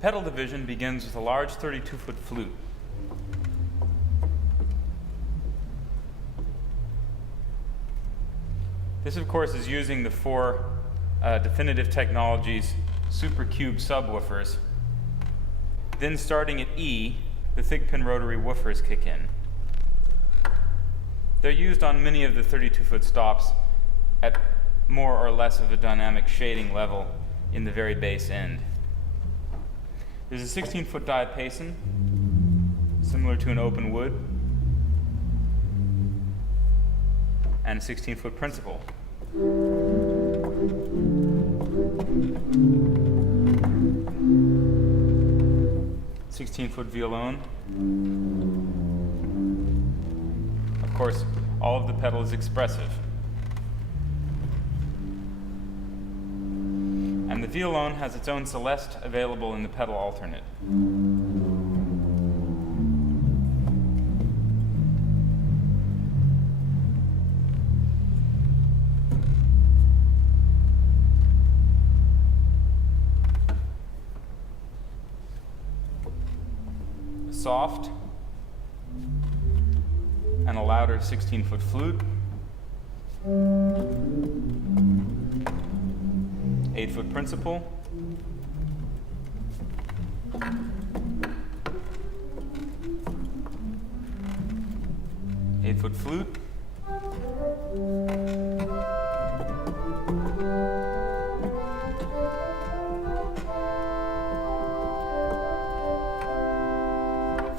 pedal division begins with a large 32-foot flute. This, of course, is using the four Definitive Technologies supercube subwoofers. Then starting at E, the thick pin rotary woofers kick in. They're used on many of the 32-foot stops at more or less of a dynamic shading level in the very bass end. There's a 16-foot diapason, similar to an open wood, and a 16-foot principal. 16-foot violone. Of course, all of the pedal is expressive. And the violone has its own Celeste available in the pedal alternate. Soft and a louder 16-foot flute, 8-foot principal, eight-foot flute,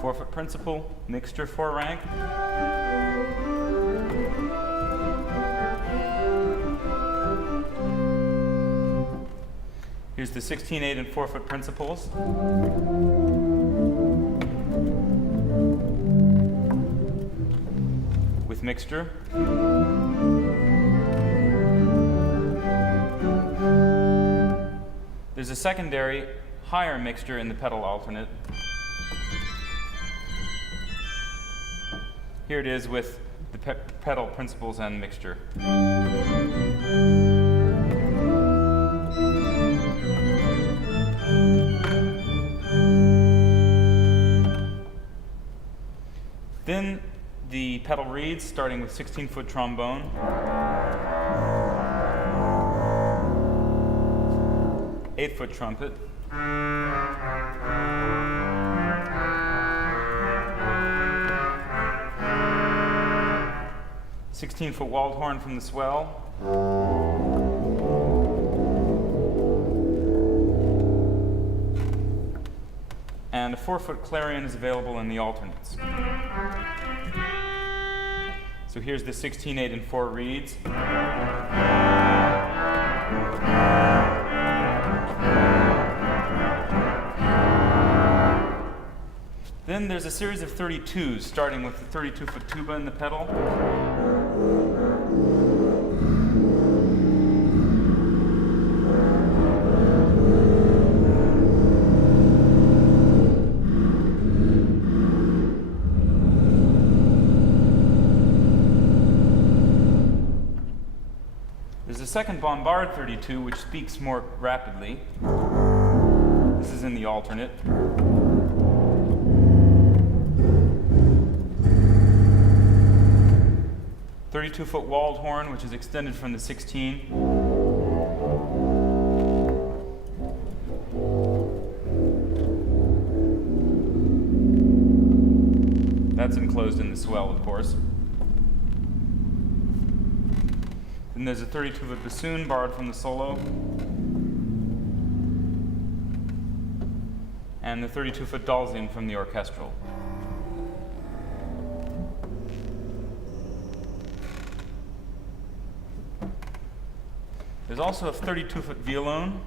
four-foot principal, mixture 4-rank. Here's the 16, 8, and 4-foot principals. With mixture. There's a secondary, higher mixture in the pedal alternate. Here it is with the pedal principals and mixture. Then the pedal reeds, starting with 16-foot trombone. Eight-foot trumpet. 16-foot Waldhorn from the swell. And a 4-foot Clarion is available in the alternates. So here's the 16, 8, and 4 reeds. Then there's a series of 32s, starting with the 32-foot tuba in the pedal. There's a second Bombarde 32, which speaks more rapidly. This is in the alternate. 32-foot Waldhorn, which is extended from the 16. That's enclosed in the swell, of course. Then there's a 32-foot bassoon borrowed from the solo. And the 32-foot Dulzian from the orchestral. There's also a 32-foot violone.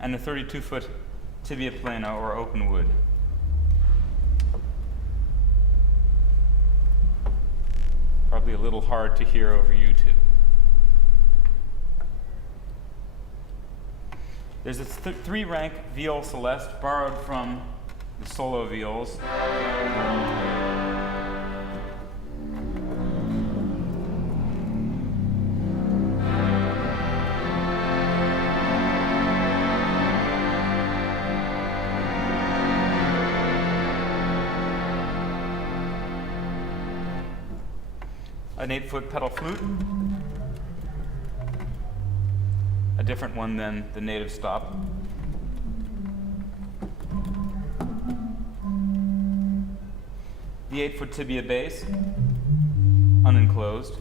And a 32-foot Tibia Plena, or open wood. Probably a little hard to hear over YouTube. There's a 3-rank Viole Celeste borrowed from the solo viols. an 8-foot pedal flute, a different one than the native stop. The 8-foot tibia bass, unenclosed.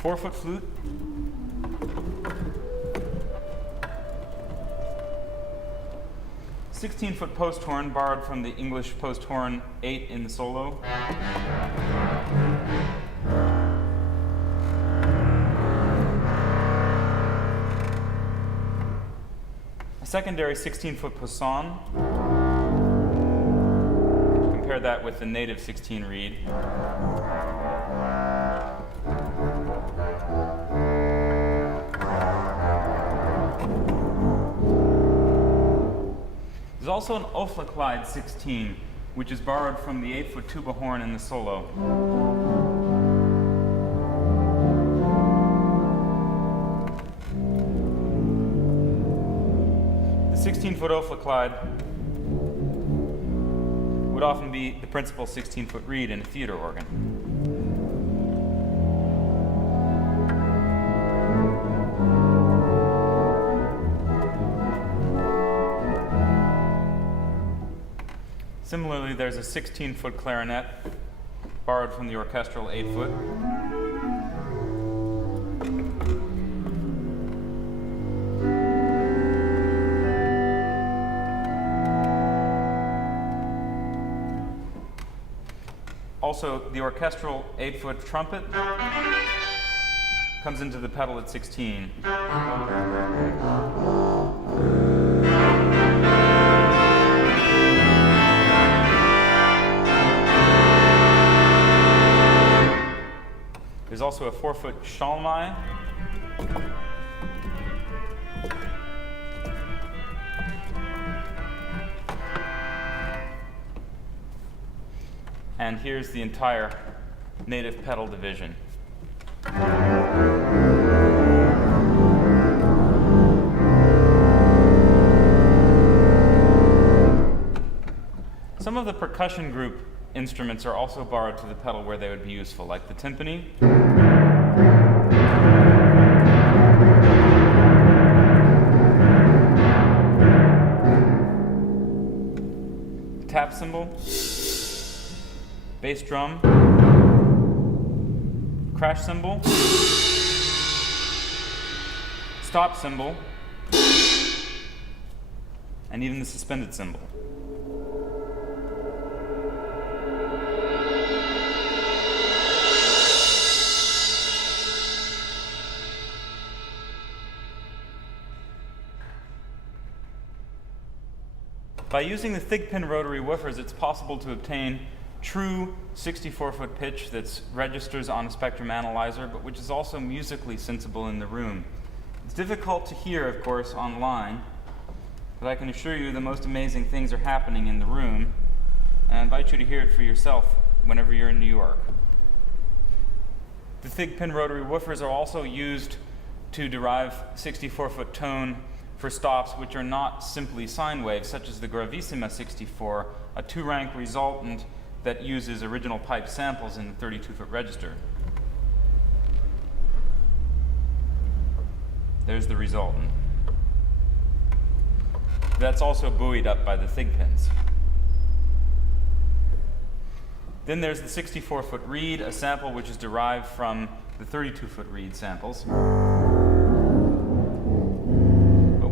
4-foot flute. "16-foot posthorn, borrowed from the English posthorn 8 in the solo. A secondary 16-foot Posaune. Compare that with the native 16 reed. There's also an Ophicleide 16, which is borrowed from the 8-foot tuba horn in the solo. The 16-foot Ophicleide would often be the principal 16-foot reed in a theater organ. Similarly, there's a 16-foot clarinet, borrowed from the orchestral 8-foot. Also, the orchestral 8-foot trumpet comes into the pedal at 16. There's also a 4-foot Schalmei. And here's the entire native pedal division. Some of the percussion group instruments are also borrowed to the pedal where they would be useful, like the timpani, tap cymbal, bass drum, crash cymbal, stop cymbal, and even the suspended cymbal. By using the Thigpen rotary woofers, it's possible to obtain true 64-foot pitch that registers on a spectrum analyzer, but which is also musically sensible in the room. It's difficult to hear, of course, online, but I can assure you the most amazing things are happening in the room, and I invite you to hear it for yourself whenever you're in New York. The Thigpen rotary woofers are also used to derive 64-foot tone for stops which are not simply sine waves, such as the Gravissima 64, a 2-rank resultant that uses original pipe samples in the 32-foot register. There's the resultant. That's also buoyed up by the Thigpens. Then there's the 64-foot reed, a sample which is derived from the 32-foot reed samples,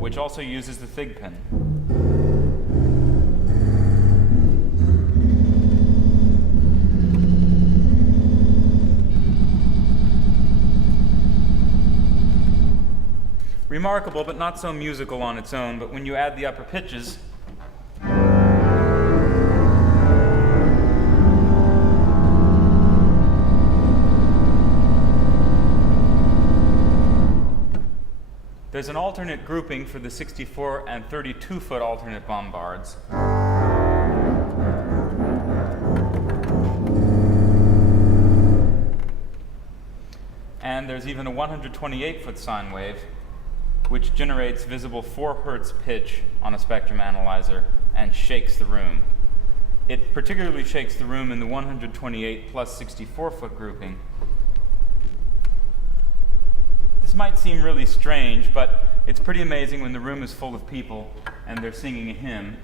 which also uses the Thigpen. Remarkable, but not so musical on its own, but when you add the upper pitches, there's an alternate grouping for the 64 and 32-foot alternate Bombardes. And there's even a 128-foot sine wave, which generates visible 4 Hertz pitch on a spectrum analyzer and shakes the room. It particularly shakes the room in the 128 plus 64-foot grouping. This might seem really strange, but it's pretty amazing when the room is full of people and they're singing a hymn.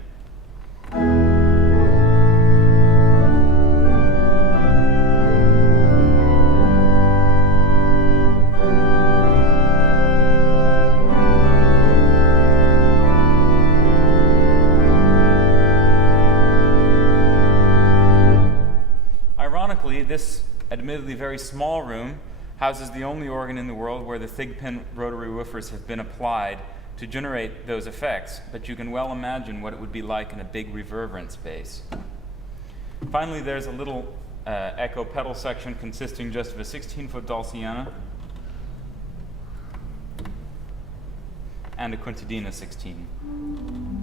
Ironically, this admittedly very small room houses the only organ in the world where the Thigpen rotary woofers have been applied to generate those effects, but you can well imagine what it would be like in a big reverberant space. Finally, there's a little echo pedal section consisting just of a 16-foot Dulciana and a Quintadina 16.